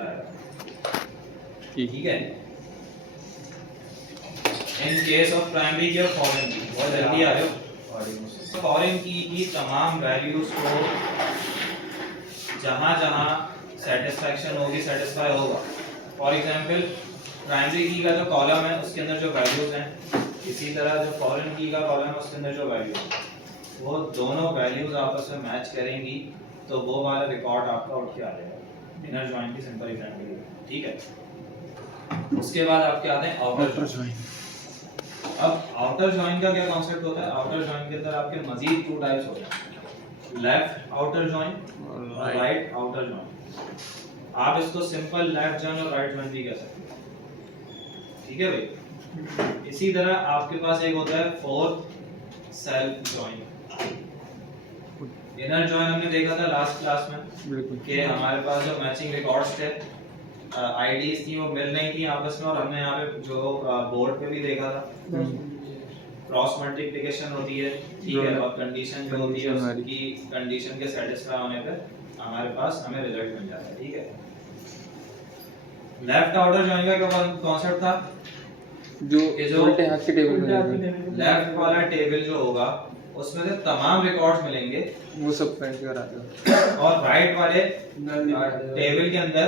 Simple आएगा। ठीक है, इन केस ऑफ प्राइमरी की और फॉरेन की, बहुत जल्दी आ रहे हो। फॉरेन की तमाम वैल्यूज को जहां जहां सेटिस्फैक्शन होगी, सेटिस्फाई होगा, फॉर एग्जांपल प्राइमरी की का जो कॉलम है उसके अंदर जो वैल्यूज हैं, इसी तरह जो फॉरेन की का कॉलम है उसके अंदर जो वैल्यूज हैं, वो दोनों वैल्यूज आपस में मैच करेंगी तो वो वाला रिकॉर्ड आपका उठ के आ जाएगा। इनर जॉइन की सिंपल एग्जांपल, ठीक है। उसके बाद आपके आते हैं आउटर जॉइन। अब आउटर जॉइन का क्या कॉन्सेप्ट होता है? आउटर जॉइन के अंदर आपके मजीद 2 टाइप्स होते हैं, लेफ्ट आउटर जॉइन और राइट आउटर जॉइन। आप इसको सिंपल लेफ्ट जॉइन और राइट जॉइन भी कह सकते हैं, ठीक है भाई। इसी तरह आपके पास एक होता है fourth self join. Inner join हमने देखा था लास्ट क्लास में कि हमारे पास जो मैचिंग रिकॉर्ड्स थे, आईडीज थी, वो मिल नहीं थी आपस में, और हमने यहाँ पे जो बोर्ड पे भी देखा था क्रॉस मल्टीप्लिकेशन होती है, ठीक है, और कंडीशन जो होती है उसकी कंडीशन के सेटिस्फाई होने पे हमारे पास हमें रिजल्ट मिल जाता है, ठीक है। लेफ्ट आउटर जॉइन का क्या कॉन्सेप्ट था? जो उल्टे हाथ के टेबल में लेफ्ट वाला टेबल जो होगा उसमें से तमाम रिकॉर्ड्स मिलेंगे, वो सब प्रिंट करा दो, और राइट वाले टेबल के अंदर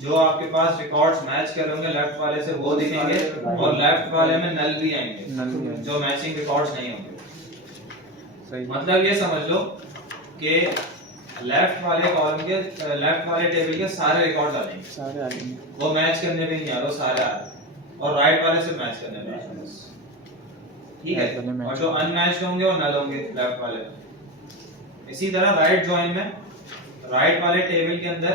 जो आपके पास रिकॉर्ड्स मैच कर होंगे लेफ्ट वाले से वो दिखेंगे, और लेफ्ट वाले में नल भी आएंगे जो मैचिंग रिकॉर्ड्स नहीं होंगे। सही, मतलब ये समझ लो कि लेफ्ट वाले कॉलम के लेफ्ट वाले टेबल के सारे रिकॉर्ड्स आ जाएंगे, सारे आ जाएंगे, वो मैच करने पे नहीं आ रहे, सारे आ रहे, और राइट वाले से मैच करने पे आ रहे, ठीक है। और जो अनमैच्ड होंगे वो नल होंगे लेफ्ट वाले। इसी तरह राइट जॉइन में राइट वाले टेबल के अंदर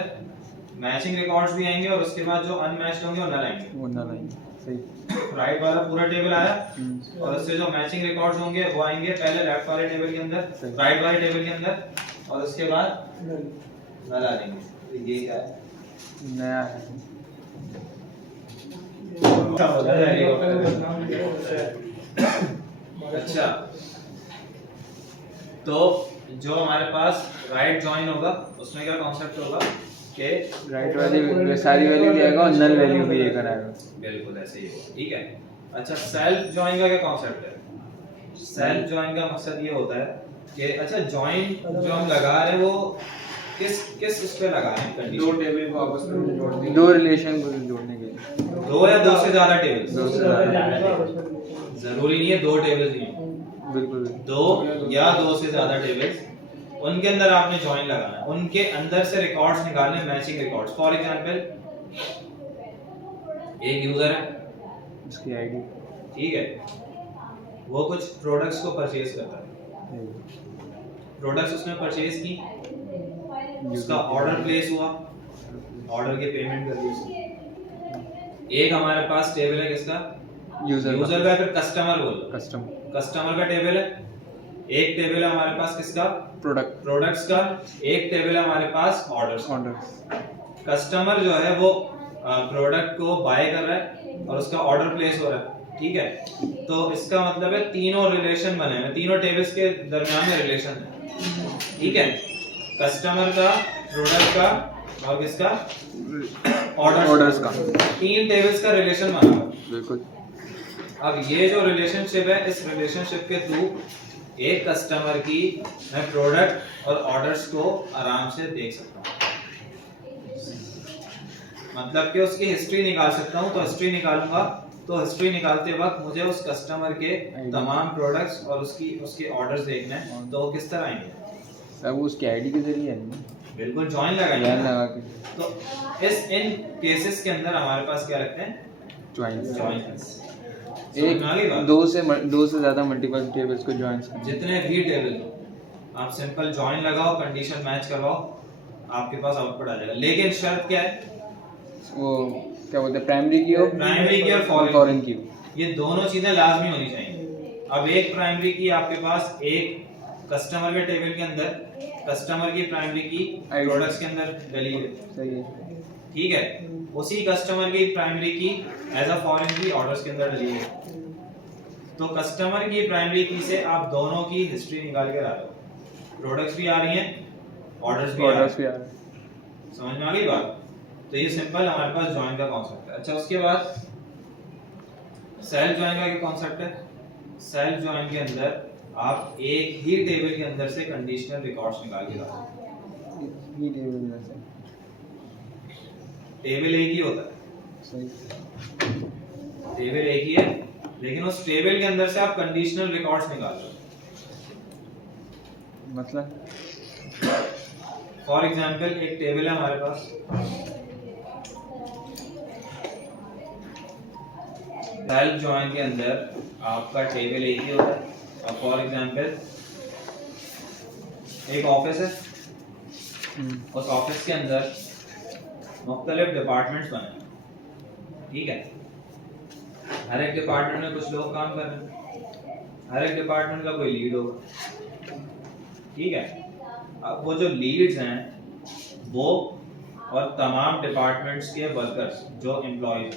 मैचिंग रिकॉर्ड्स भी आएंगे, और उसके बाद जो अनमैच्ड होंगे वो नल आएंगे, वो नल आएंगे। सही, राइट वाला पूरा टेबल आया, और उससे जो मैचिंग रिकॉर्ड्स होंगे वो आएंगे पहले लेफ्ट वाले टेबल के अंदर, राइट वाले टेबल के अंदर, और उसके बाद नल आ जाएंगे। तो ये क्या है? नया है। अच्छा, तो जो हमारे पास राइट जॉइन होगा उसमें क्या कॉन्सेप्ट होगा कि राइट वाली सारी वैल्यू जाएगा और नल वैल्यू भी ये कराएगा, बिल्कुल ऐसे ही होगा, ठीक है। अच्छा, सेल्फ जॉइन का क्या कॉन्सेप्ट है? सेल्फ जॉइन का मकसद ये होता है कि अच्छा जॉइन जो हम लगा रहे हैं वो किस उस पे लगा रहे हैं? कंडीशन, दो टेबल को आपस में जोड़ने, दो रिलेशन को जोड़ने के लिए, दो या दो से ज्यादा टेबल्स, दो से ज्यादा, जरूरी नहीं है दो टेबल्स ही हों, बिल्कुल दो या दो से ज्यादा टेबल्स, उनके अंदर आपने जॉइन लगाना है, उनके अंदर से रिकॉर्ड्स निकालने, मैचिंग रिकॉर्ड्स। फॉर एग्जांपल एक यूजर है, उसकी आईडी, ठीक है, वो कुछ प्रोडक्ट्स को परचेज करता है, प्रोडक्ट्स उसने परचेज की, उसका ऑर्डर प्लेस हुआ, ऑर्डर के पेमेंट कर दी उसने। एक हमारे पास टेबल है किसका? यूजर का, फिर कस्टमर बोलो, कस्टमर का टेबल है। एक टेबल है हमारे पास किसका? प्रोडक्ट्स का। एक टेबल है हमारे पास ऑर्डर्स। कस्टमर जो है वो प्रोडक्ट को बाय कर रहा है और उसका ऑर्डर प्लेस हो रहा है, ठीक है। तो इसका मतलब है तीनों रिलेशन बने हैं, तीनों टेबल्स के दरमियान में रिलेशन है, ठीक है। कस्टमर का, प्रोडक्ट का और किसका? ऑर्डर्स का। तीन टेबल्स का रिलेशन बना हुआ, बिल्कुल। अब ये जो रिलेशनशिप है, इस रिलेशनशिप के थ्रू एक कस्टमर की मैं प्रोडक्ट और ऑर्डर्स को आराम से देख सकता हूँ, मतलब कि उसकी हिस्ट्री निकाल सकता हूँ। तो हिस्ट्री निकालूंगा तो हिस्ट्री निकालते वक्त मुझे उस कस्टमर के तमाम प्रोडक्ट्स और उसके ऑर्डर्स देखने हैं, तो वो किस तरह आएंगे? सब उसकी आईडी के जरिए है, बिल्कुल जॉइन लगाएंगे लगा के। तो इन केसेस के अंदर हमारे पास क्या रखते हैं? जॉइन। एक दो से ज्यादा मल्टीपल टेबल्स को जॉइन करना, जितने भी टेबल हो आप सिंपल जॉइन लगाओ, कंडीशन मैच करवाओ, आपके पास आउटपुट आ जाएगा। लेकिन शर्त क्या है? वो क्या बोलते हैं, प्राइमरी की और फॉरेन की, ये दोनों चीजें लाजमी होनी चाहिए। अब एक प्राइमरी की आपके पास एक कस्टमर के टेबल के अंदर, कस्टमर की प्राइमरी की प्रोडक्ट्स के अंदर डली है, सही है, ठीक है। उसी कस्टमर की प्राइमरी की एज अ फॉरेन की ऑर्डर्स के अंदर डली है। तो कस्टमर की प्राइमरी की से आप दोनों की हिस्ट्री निकाल कर आ रहे हो, प्रोडक्ट्स भी आ रही हैं, ऑर्डर्स भी आ रहे हैं। समझ में आ गई बात? तो ये सिंपल हमारे पास जॉइन का कॉन्सेप्ट है। अच्छा उसके बाद सेल्फ जॉइन का क्या कॉन्सेप्ट है? सेल्फ जॉइन के अंदर आप एक ही टेबल के अंदर से कंडीशनल रिकॉर्ड्स निकाल के लाओ। ही टेबल में से टेबल एक ही होता है, सही टेबल एक ही है, लेकिन उस टेबल के अंदर से आप कंडीशनल रिकॉर्ड्स निकाल लो। मतलब फॉर एग्जांपल एक टेबल है हमारे पास, सेल्फ जॉइन के अंदर आपका टेबल एक ही होता है। और फॉर एग्जांपल एक ऑफिस है, उस ऑफिस के अंदर मुख्तलिफ डिपार्टमेंट्स बने हैं, ठीक है। हर एक डिपार्टमेंट में कुछ लोग काम कर रहे हैं, हर एक डिपार्टमेंट का कोई लीड होगा, ठीक है। अब वो जो लीड्स हैं वो और तमाम डिपार्टमेंट्स के वर्कर्स जो एम्प्लॉयज,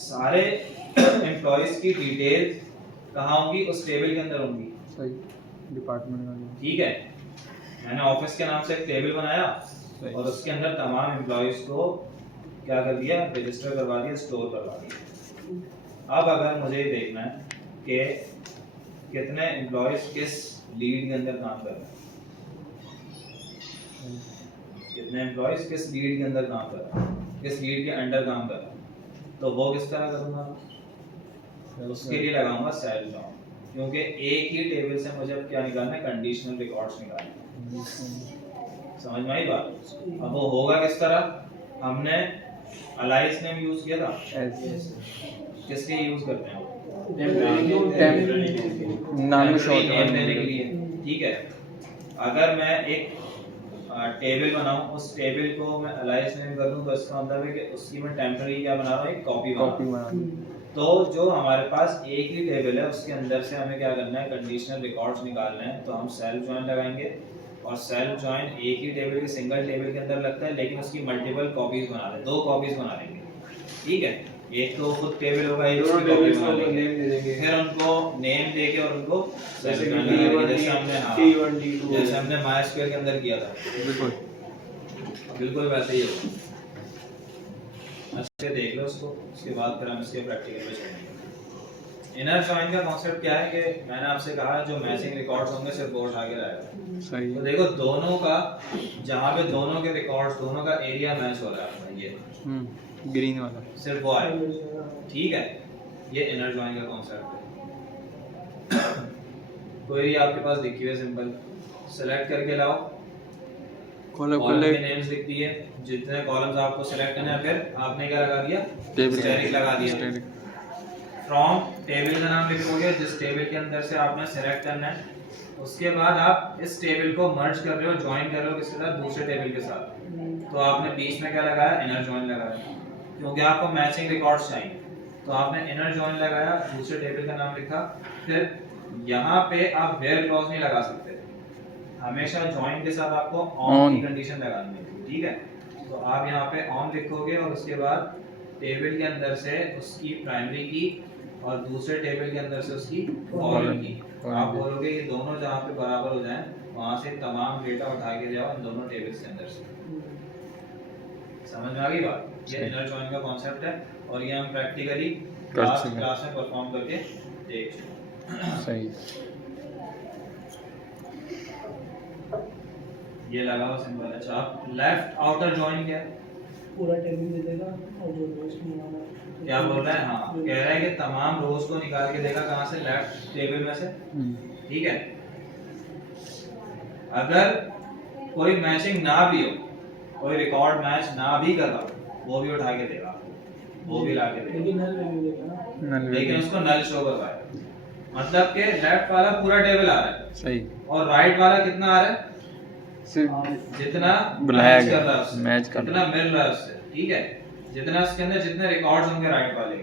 सारे एम्प्लॉयज की डिटेल कहाँ होंगी? उस टेबल के अंदर होंगी, सही डिपार्टमेंट का ठीक है। मैंने ऑफिस के नाम से एक टेबल बनाया और उसके अंदर तमाम एम्प्लॉयज को क्या कर दिया? रजिस्टर करवा दिया, स्टोर करवा दिया। अब अगर मुझे ये देखना है कि कितने एम्प्लॉयज किस लीड के अंदर काम कर रहे हैं, कितने एम्प्लॉयज किस लीड के अंदर काम कर रहे हैं, किस लीड के अंडर काम कर रहे हैं, तो वो किस तरह करूँगा? उसके लिए लगाऊंगा सेल्फ जॉइन, क्योंकि एक ही टेबल से मुझे अब क्या निकालना है? कंडीशनल रिकॉर्ड्स निकालने हैं। समझ में आई बात? अब वो होगा किस तरह? हमने अलाइस नेम यूज किया था, किसके यूज करते हैं? नाम शॉर्ट नेम देने के लिए, ठीक है। अगर मैं एक टेबल बनाऊं, उस टेबल को मैं अलाइस नेम कर दूं, तो इसका मतलब है कि उसकी मैं टेम्पररी क्या बना रहा हूं? एक कॉपी बना रहा हूं। तो जो हमारे पास एक ही टेबल है उसके अंदर से हमें क्या करना है? कंडीशनल रिकॉर्ड्स निकालने हैं। तो हम सेल्फ जॉइन लगाएंगे और सेल्फ जॉइन एक ही टेबल के सिंगल टेबल के अंदर लगता है, लेकिन उसकी मल्टीपल कॉपीज बना दें, 2 कॉपीज बना लेंगे, ठीक है। एक तो खुद टेबल होगा, एक उसकी कॉपी बना लेंगे, फिर उनको नेम देके और उनको जैसे हमने माइस्क्वेयर के अंदर किया था, बिल्कुल वैसे ही होगा। अच्छे देख लो उसको, उसके बाद फिर हम इसके प्रैक्टिकल पे चलेंगे। इनर जॉइन का कॉन्सेप्ट क्या है कि मैंने आपसे कहा जो मैचिंग रिकॉर्ड्स होंगे सिर्फ वो उठा के लाएगा। सही तो देखो दोनों का, जहाँ पे दोनों के रिकॉर्ड्स, दोनों का एरिया मैच हो रहा है, ये ग्रीन वाला सिर्फ वो आएगा, ठीक है। ये इनर जॉइन का कॉन्सेप्ट है। क्वेरी आपके पास दिखी हुई है, सिंपल सेलेक्ट करके लाओ, कॉलम के नेम्स लिख दिए, जितने कॉलम्स आपको सिलेक्ट करना है, फिर आपने क्या लगा दिया? स्टेरिक लगा दिया। फ्रॉम टेबल का नाम लिखोगे जिस टेबल के अंदर से आपने सिलेक्ट करना है, उसके बाद आप इस टेबल को मर्ज कर रहे हो, ज्वाइन कर रहे हो किसके साथ? दूसरे टेबल के साथ। तो आपने बीच में क्या लगाया? इनर जॉइन लगाया, क्योंकि आपको मैचिंग रिकॉर्ड्स चाहिए। तो आपने इनर जॉइन लगाया, दूसरे टेबल का नाम लिखा, फिर यहाँ पे आप वेयर क्लॉज नहीं लगा सकते, हमेशा जॉइन के साथ आपको ऑन की कंडीशन लगानी है, ठीक है। तो आप यहाँ पे ऑन लिखोगे और उसके बाद टेबल के अंदर से उसकी प्राइमरी की और दूसरे टेबल के अंदर से उसकी कॉलम की, आप बोलोगे ये दोनों जहाँ पे बराबर हो जाएं, वहाँ से तमाम डेटा उठा के जाओ इन दोनों टेबल्स के अंदर से। समझ में आ गई बात? ये इनर जॉइन का कॉन्सेप्ट है और ये हम प्रैक्टिकली क्लास में परफॉर्म करके देख चुके। सही ये लगा हुआ सिंबल। अच्छा आप लेफ्ट आउटर जॉइन क्या है? पूरा टेबल दे देगा और जो रोज में वाला क्या बोल रहा है? हाँ कह रहा है कि तमाम रोज को निकाल के देगा कहाँ से? लेफ्ट टेबल में से, ठीक है। अगर कोई मैचिंग ना भी हो, कोई रिकॉर्ड मैच ना भी कर रहा हो, वो भी उठा के देगा, वो भी ला के देगा, लेकिन नल वैल्यू देगा ना, लेकिन उसको नल शो करवाएगा। मतलब कि लेफ्ट वाला पूरा टेबल आ रहा है, सही, और राइट वाला कितना आ रहा है? जितना मैच कर रहा है उससे, जितना मिल रहा है उससे, ठीक है। जितना उसके अंदर जितने रिकॉर्ड्स होंगे राइट वाले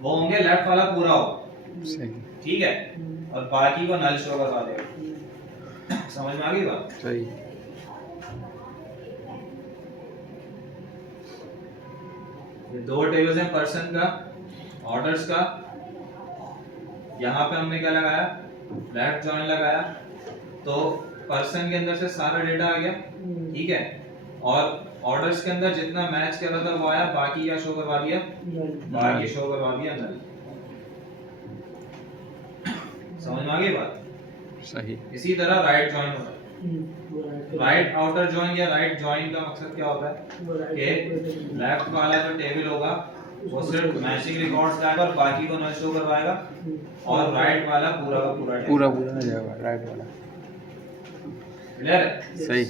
वो होंगे, लेफ्ट वाला पूरा होगा, सही, ठीक है। और बाकी को नल शो करवा देगा। समझ में आ गई बात? सही। ये 2 टेबल्स हैं, पर्सन का, ऑर्डर्स का। यहाँ पे हमने क्या लगाया? लेफ्ट जॉइन लगाया, तो पर्सन के अंदर से सारा डेटा आ गया, ठीक है। और ऑर्डर्स के अंदर जितना मैच कर रहा था वो आया, बाकी क्या शो करवा दिया, बाकी शो करवा दिया नल। समझ में आ गई बात? सही। इसी तरह राइट जॉइन होता है। राइट आउटर जॉइन या राइट जॉइन का मकसद क्या होता है कि लेफ्ट वाला जो टेबल होगा वो सिर्फ मैचिंग रिकॉर्ड्स लाएगा और बाकी को नल शो करवाएगा, और राइट वाला पूरा का पूरा पूरा आ जाएगा राइट वाला। क्लियर है? सही।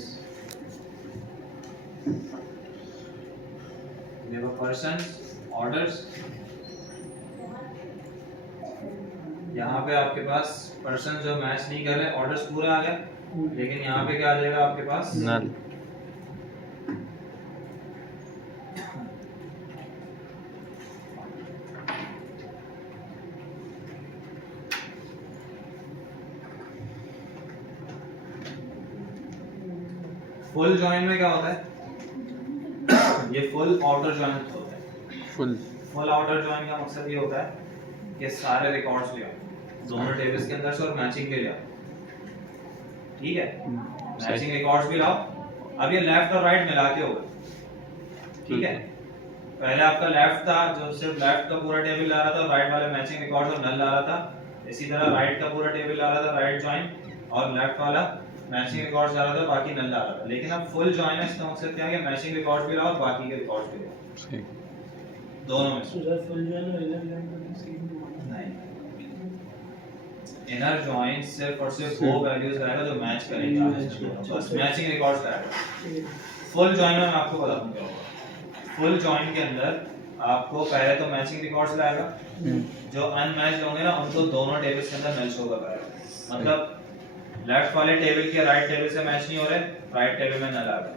देखो पर्सन ऑर्डर्स, यहाँ पे आपके पास पर्सन जो मैच नहीं कर रहे, ऑर्डर्स पूरा आ गया, लेकिन यहाँ पे क्या आ जाएगा आपके पास, नल। फुल जॉइन में क्या होता है, ये फुल आउटर जॉइन होता है। फुल आउटर जॉइन का मकसद ये होता है कि सारे रिकॉर्ड्स ले आओ दोनों टेबल्स के अंदर से और मैचिंग के ले आओ, ठीक है? मैचिंग रिकॉर्ड्स भी लाओ। अब ये लेफ्ट और राइट मिला के होगा, ठीक है? पहले आपका लेफ्ट था जो सिर्फ लेफ्ट का पूरा टेबल ला रहा था, राइट वाले मैचिंग रिकॉर्ड्स और नल ला रहा था। इसी तरह राइट का पूरा टेबल ला रहा था राइट जॉइन, और लेफ्ट वाला मैचिंग रिकॉर्ड्स ला रहा था, बाकी नल ला रहा था। लेकिन अब फुल जॉइन है, इसका मकसद क्या है कि मैचिंग रिकॉर्ड्स भी लाओ और बाकी के रिकॉर्ड्स भी लाओ, सही। दोनों में से। फुल जॉइन और इनर जॉइन का सेम नहीं, इनर जॉइन सिर्फ और सिर्फ वो वैल्यूज लाएगा जो मैच करेंगे आपस में, बस मैचिंग रिकॉर्ड्स लाएगा। फुल जॉइन में मैं आपको बताऊं क्या होगा। फुल जॉइन के अंदर आपको पहले तो मैचिंग रिकॉर्ड्स लाएगा, जो अनमैच्ड होंगे ना उनको दोनों टेबल्स के अंदर नल शो करवाएगा। मतलब लेफ्ट वाले टेबल के राइट टेबल से मैच नहीं हो रहे, राइट टेबल में नल आ गया।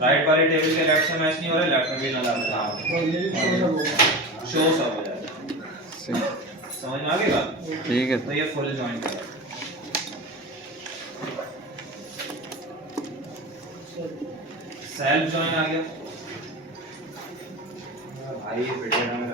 राइट वाले टेबल के लेफ्ट से मैच नहीं हो रहे, लेफ्ट में भी नल आ गया, शो सब हो जाएगा। सही। समझ में आ गई बात? ठीक है। तो ये फुल जॉइन का है। सेल्फ जॉइन आ गया भाई, ये वीडियो में